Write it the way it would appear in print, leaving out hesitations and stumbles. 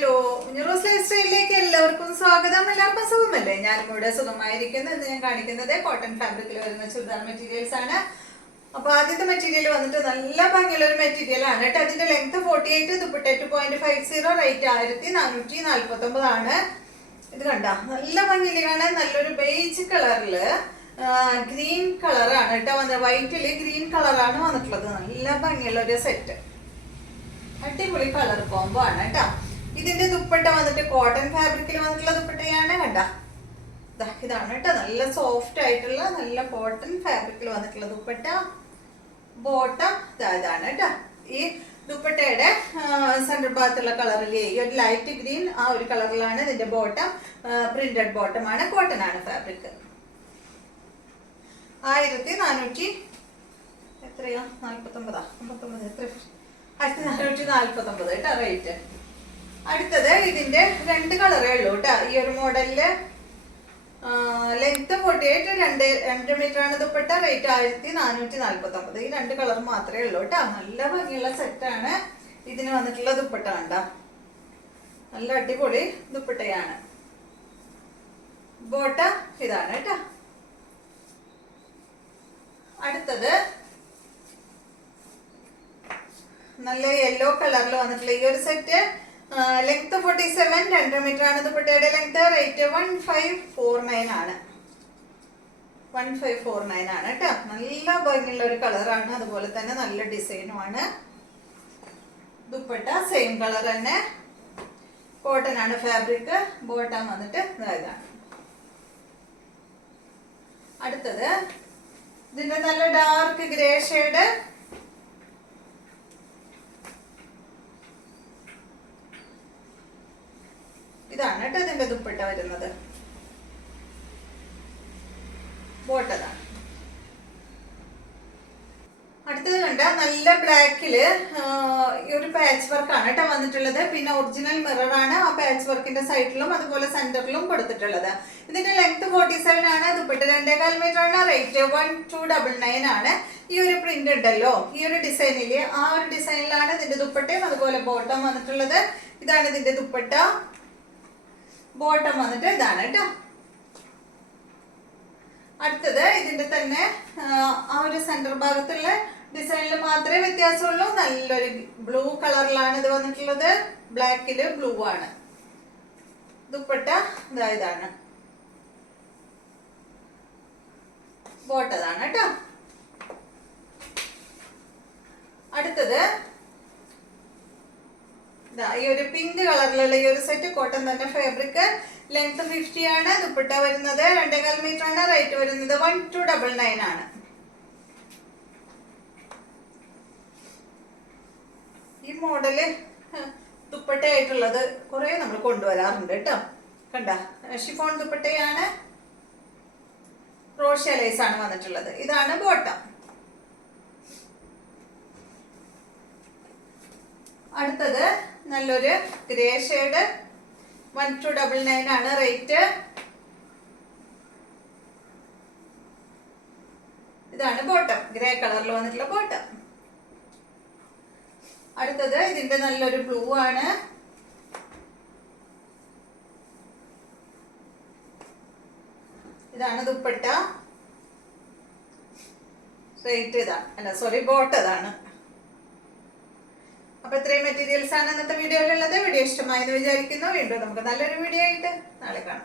Hello, ന്യൂറോസ് life സ്റ്റൈലിലേക്ക് എല്ലാവർക്കും സ്വാഗതം. എല്ലാവർക്കും സുഖമല്ലേ? ഞാനും ഇവിടെ സുഖമായിരിക്കുന്നു. ഇന്ന് ഞാൻ കാണിക്കുന്നത് കോട്ടൺ ഫാബ്രിക്കിൽ വരുന്ന ചുരിദാർ മെറ്റീരിയൽസ് ആണ്. അപ്പൊ ആദ്യത്തെ മെറ്റീരിയൽ വന്നിട്ട് നല്ല ഭംഗിയുള്ള ഒരു മെറ്റീരിയൽ ആണ് കേട്ടോ. അതിന്റെ ലെങ്ത് 48, ദുപ്പട്ട 2.50, റേറ്റ് 1449 ആണ്. ഇത് കണ്ട നല്ല ഭംഗിയിൽ കാണാൻ നല്ലൊരു ബേജ് കളറില് ഗ്രീൻ കളറാണ് കേട്ടോ വന്നത്. വൈറ്റില് ഗ്രീൻ കളറാണ് വന്നിട്ടുള്ളത്. നല്ല ഭംഗിയുള്ള ഒരു സെറ്റ്, അടിപൊളി കളർ കോംബോ ആണ് കേട്ടോ. ഇതിന്റെ ദുപ്പട്ട വന്നിട്ട് കോട്ടൺ ഫാബ്രിക്കിൽ വന്നിട്ടുള്ള ദുപ്പട്ടയാണ്. കണ്ട, ഇതാണ് കേട്ടോ. നല്ല സോഫ്റ്റ് ആയിട്ടുള്ള നല്ല കോട്ടൺ ഫാബ്രിക്കിൽ വന്നിട്ടുള്ള ദുപ്പട്ട. ബോട്ടം ഇതാണ് കേട്ടോ. ഈ ദുപ്പട്ടയുടെ സെൻട്രൽ ഭാഗത്തുള്ള കളറിലെ ഈ ഒരു ലൈറ്റ് ഗ്രീൻ ആ ഒരു കളറിലാണ് ഇതിന്റെ ബോട്ടം. പ്രിന്റഡ് ബോട്ടം ആണ്, കോട്ടൺ ആണ് ഫാബ്രിക്. 1449 എത്രയാ? 49 എത്ര? 1449 കേട്ടോ റേറ്റ്. അടുത്തത് ഇതിന്റെ രണ്ട് കളറേ ഉള്ളൂ കേട്ടോ. ഈ ഒരു മോഡലില് ലെങ്ത് 48, 2 മീറ്റർ ആണ് ദുപ്പട്ട. റേറ്റ് 1449. ഈ രണ്ട് കളർ മാത്രമേ ഉള്ളൂ കേട്ടോ. നല്ല ഭംഗിയുള്ള സെറ്റാണ്. ഇതിന് വന്നിട്ടുള്ള ദുപ്പട്ട കണ്ട, നല്ല അടിപൊളി ദുപ്പട്ടയാണ്. ബോട്ട ഇതാണ് കേട്ടോ. അടുത്തത് നല്ല യെല്ലോ കളറിൽ വന്നിട്ടുള്ള ഈ ഒരു സെറ്റ്. ലെങ്ത് 47, 2 മീറ്റർ ആണ് ദുപ്പട്ടയുടെ ലെങ്ത്. റേറ്റ് 1549 ആണ്. 1549 ആണ് കേട്ടോ. നല്ല ഭംഗിയുള്ള ഒരു കളറാണ്. അതുപോലെ തന്നെ നല്ല ഡിസൈനുമാണ്. ദുപ്പട്ട സെയിം കളർ തന്നെ, കോട്ടൺ ആണ് ഫാബ്രിക്. ബോട്ടം വന്നിട്ട് ഇതാണ്. അടുത്തത് ഇതിന്റെ നല്ല ഡാർക്ക് ഗ്രേ ഷെയ്ഡ്. ഇതാണ് കേട്ടോ ഇതിന്റെ ദുപ്പട്ട വരുന്നത്. ബോട്ടതാണ്. അടുത്തത് കണ്ട നല്ല ബ്ലാക്കില് ഈ ഒരു പാച്ച് വർക്ക് ആണ് കേട്ടോ വന്നിട്ടുള്ളത്. പിന്നെ ഒറിജിനൽ മിറർ ആണ് ആ പാച്ച് വർക്കിന്റെ സൈഡിലും അതുപോലെ സെന്ററിലും കൊടുത്തിട്ടുള്ളത്. ഇതിന്റെ ലെങ്ത് 47 ആണ്. ദുപ്പട്ട 2.25 മീറ്റർ ആണ്. റേറ്റ് 1299 ആണ്. ഈ ഒരു പ്രിന്റ് ഉണ്ടല്ലോ, ഈ ഒരു ഡിസൈനില് ആ ഒരു ഡിസൈനിലാണ് ഇതിന്റെ ദുപ്പട്ടയും അതുപോലെ ബോട്ടം വന്നിട്ടുള്ളത്. ഇതാണ് ഇതിന്റെ ദുപ്പട്ട. ബോട്ടം വന്നിട്ട് ഇതാണ് കേട്ടോ. അടുത്തത് ഇതിന്റെ തന്നെ ആ ഒരു സെന്റർ ഭാഗത്തുള്ള ഡിസൈനിൽ മാത്രമേ വ്യത്യാസമുള്ളൂ. നല്ലൊരു ബ്ലൂ കളറിലാണ് ഇത് വന്നിട്ടുള്ളത്. ബ്ലാക്കില് ബ്ലൂ ആണ്. ദുപ്പട്ട ഇതാണ്. ബോട്ടതാണ് കേട്ടോ. അടുത്തത് ഈ ഒരു പിങ്ക് കളറിലുള്ള ഈ ഒരു സെറ്റ്, കോട്ടൺ തന്നെ ഫാബ്രിക്. ലെങ്ത് 50 ആണ്. ദുപ്പട്ട വരുന്നത് 2.25 മീറ്റർ ആണ്. റേറ്റ് വരുന്നത് 1299 ആണ്. ഈ മോഡല് ദുപ്പട്ടയായിട്ടുള്ളത് കുറെ നമ്മൾ കൊണ്ടുവരാറുണ്ട് കേട്ടോ. കണ്ട, ഷിഫോൺ ദുപ്പട്ടയാണ്. ക്രോഷ്യ ലേസ് ആണ് വന്നിട്ടുള്ളത്. ഇതാണ് ബോട്ടം. അടുത്തത് നല്ലൊരു ഗ്രേ ഷെയ്ഡ്. 1299 ആണ് റേറ്റ്. ഇതാണ് ബോട്ടം, ഗ്രേ കളറിൽ വന്നിട്ടുള്ള ബോട്ടം. അടുത്തത് ഇതിന്റെ നല്ലൊരു ബ്ലൂ ആണ്. ഇതാണ് ദുപ്പട്ട. റേറ്റ് ഇതാണ്, അല്ല സോറി, ബോട്ടം ഇതാണ്. അപ്പൊ ഇത്രയും മെറ്റീരിയൽസ് ആണ് ഇന്നത്തെ വീഡിയോയിലുള്ളത്. വീഡിയോ ഇഷ്ടമായെന്ന് വിചാരിക്കുന്നു. വീണ്ടും നമുക്ക് നല്ലൊരു വീഡിയോ ആയിട്ട് നാളെ കാണാം.